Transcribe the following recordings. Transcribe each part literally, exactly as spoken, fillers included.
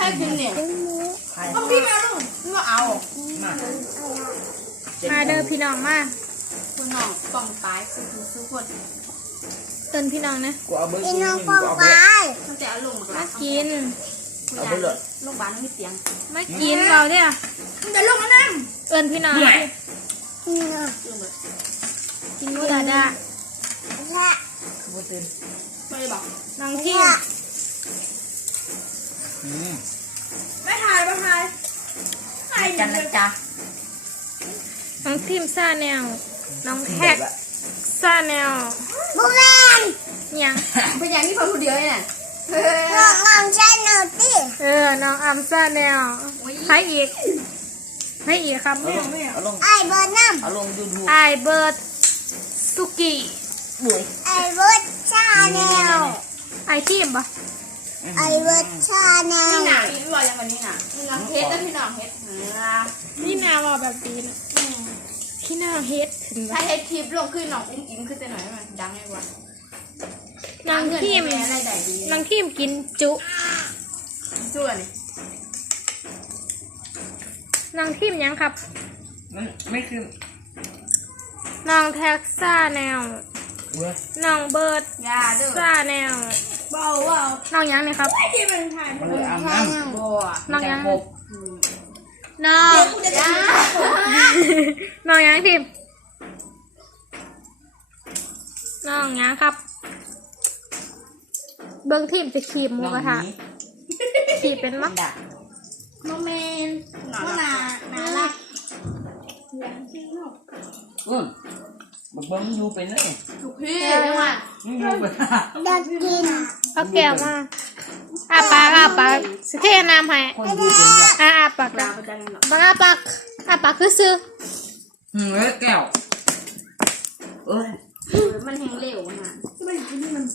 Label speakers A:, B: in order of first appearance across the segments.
A: รกินเนี่ยต้องพี่มาลูกมาเอามา
B: มาเด้อพี่น้องมา
A: คุณน้องป่องตายคือทุกคน
B: เตือนพี่น้องนะ
C: พี่น้องป่องตาย
A: มันจะเอาลง
B: มากิน
A: เอาไปเลยลูกบ้านไม่เตียง
B: มากินเราเนี่ย
A: มันจะลงน้
B: ำเตือนพี่น้องกินมูดาดา
A: ไม่บอก
B: น้องทีม
A: ไม่ถ่ายไม่ถ่ายถ่ายกันนะจ๊ะ
B: น้องทีมซาแนวน้องแฮกซาแนว
C: บุแมน
B: ยัง
A: เป็นอย่างนี้คนคนเดียวเนี่ย
C: น้องอัมซาแนวตี
B: เออน้องอัมซาแนวใครอีกใครอีกครับ
C: ไอเบิร์ดน้ำ
B: ไอเบิร์ดสุกี้
C: ไอเบิร์ดชาแนว
B: ไอทีมปะ
C: ไอเบิร์ดชาแนว
A: นี่หนาพี่บอกอย่างวันนี้หนาพี่น้องเฮ็ดแล้วพี่น้องเฮ็ด
B: นี่นาบอกแบบนี้นะพี่น้องเฮ็ด
A: ถ้าเฮ็ดคลิปลงขึ้นน้องอุ้มอิ่มขึ้นจะหน่อยมันดังไงวะ
B: น้องทีมน้องทีมกินจุ
A: จุนี่
B: น้องทีมยังครับ
D: ไม่คือ
B: น้องแท็กซ่าแนวน้องเบิร์ดซ่าแนว
A: เบาว่า
B: น้องยังเนี่ยครับ
A: ที่มันถ่ายมันอาบน้ำบัว
B: น้องยังน้องน้องยังทีมน้องยังครับเบิ้งทีมจะขีบหมูกระทะขีบเป็นมั้ง
A: โมเมนต์หนาหนาหนาละ
D: อืมบักบังอยู่เป็นเลย
A: ถูกพี่จังหวะ
D: อยู่เป็น
C: อยากกิน
B: เอาแก้วมาอาปากอาปากสเทน้ำให้อาอาปากนะบางอาปากอาปากคือซื้อ
D: หืมแก้วเอ้ย
A: มันแห้งเร็วนะไม่ใช่ที่มัน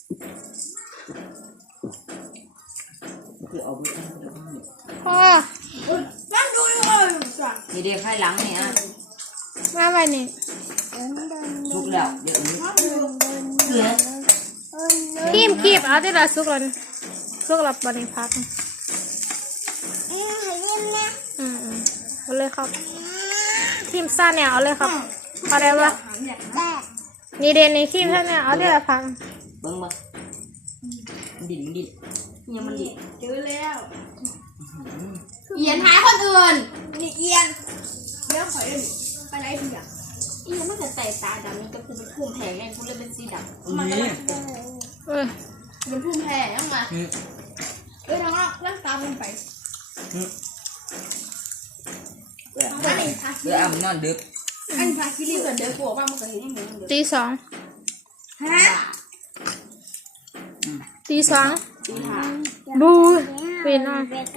D: คือเอาไปตั้ง
B: พ่อ
A: นั่งดูเลย
D: นี่เด็กให้หลังเนี่ย
B: มาไปนี่
D: สุกแล้วเดี๋ยวนี้เหลือ
B: ขีบขีบเอาที่เราสุกแล้วสุกแล้วบริพักอืมเอาเลยครับขีบซ่าเนี่ยเอาเลยครับเอาอะไรวะนี่เดนในขีบซ่าเนี่ยเอาที่เราพัง
D: เบิ้งมาดิ่นดิ่น
A: ยังมันดิ่นเจอแล้วเอียนหาคนอื่นนี่เอียนเลี้ยงหอยเลยไปไหนทีอ่ะอีมันจะแตกตาดำนี่ก็คือเป็นพุ่มแผ่ไงคุณเลยเป็นสีดำมันก็เลย
B: เออ
A: เป็นพุ่มแผ่ยังมาเอ้ยน้องเล่นตามมันไป
D: เดี๋ยวอ่ำนอนดึก
A: อันพาคิริกันเด็กกลัวว่ามันเคยเห็นยังไง
B: ตีสอง
A: ฮะ
B: ตีสอง
A: ตีห้า
B: บูเป็นอ่ะ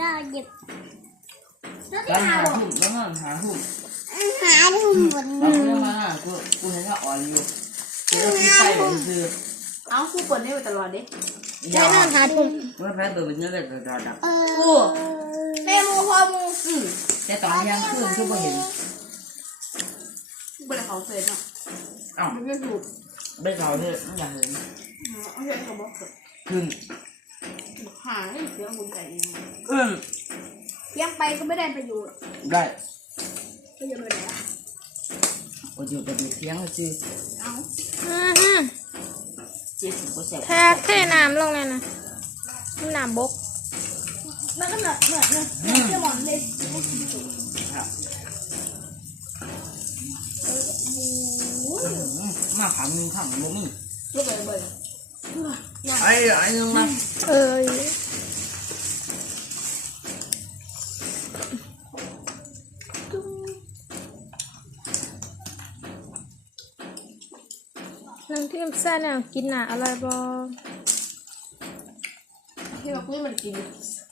D: แล้วหาหุ่มแล้วหาหุ่ม
C: หาหุ่มบน
D: เราเรื่องมากูกูเห็นว่าอ่อนอยู่กูก็คิดใส่เลยคือ
A: เอาคู่ปนได้ตลอดดิ
B: ใช่น่าหาหุ่ม
D: เมื่อแพ้ตัวเป็นเนื้อเลยตัวดำ
A: กูแม่มูพ่อมูอืม
D: แต่ตอนยังคืนคือไม่เห็น
A: เป็นเขาเสร็จเนาะ
D: อ้าว
A: ไม่ถูก
D: ไม่เขาเนี่ยไม่อยากเห็น
A: เอาเห็นเขาบอก
D: คืน
A: หาเสียงบุญใหญ่
D: อืม
A: ยังไปก็ไม่ได้ประโยชน์
D: ได้
A: ประโยชน์อะไรอ่ะ
D: ประโยชน์ประโยชน์เที่ยงก็คือ
A: เอา
B: อือแท้เทน้ำลงเลยนะน้ำบก
A: แล้วก็แบบแบบเนี่ยจะหมอนเลย
D: มาขำมึงขำมึงมึง
A: เยอะเลย
D: ไอ้ไอ้ยังมา
B: เอ้ยน้ำที่มันแซ่เนี่ยกินหนาอะไรบ้าง
A: ที่เราคุยมันกิน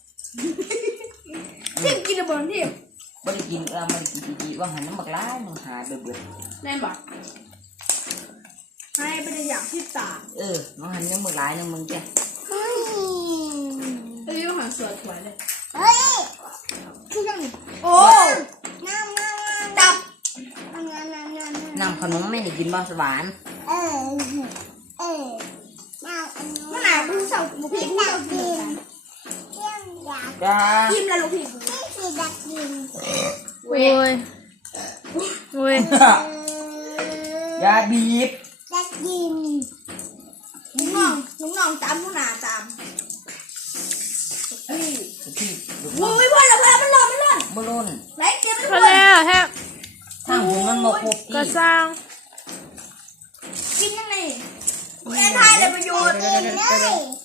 A: ที่กินอะไรบ้างที่
D: ไม่ได้กินเออไม่ได้กินดีๆว่าหันน้ำบักล้ามันหายเบื่อ
A: แน่นบอกให้เป็นอย่างที่ตา
D: เออน้องหันน้ำบักล้าน้ำมึงแก
A: เฮ้ยเอ้ยว่าหันสวยสวยเลย
C: เฮ้ย
A: ทุกอย่างโอ้
C: น้ำน้ำ
A: จับ
D: น้ำขนมไม่ได้กินบ้าสวรรค์
C: เออเออน้ำ
A: มันหนาดูเสาบุก
C: กินอยากกินเที่ยงอยาก
D: จ้า
A: ยิ้มแล้วลูกพี่
C: ไม่คือดักกิน
B: โอ้ยโอ้ย
D: ยาบีบ
C: ดักกิน
A: ลุงน้องลุงน้องตามลุงหนาตามพี่
D: พี่
A: มึงไม่พ่นแล้วพ่นมันหล่นมันหล่น
D: บอลลูน
A: ไหนเก็บ
B: ก็
A: มัน
B: แล้วแฮะ
D: ทางหูมันมาครบ
B: ก็
D: ที่
B: สร้าง
A: กินยังไงแอนทายเลยประโยชน์
C: กินเลย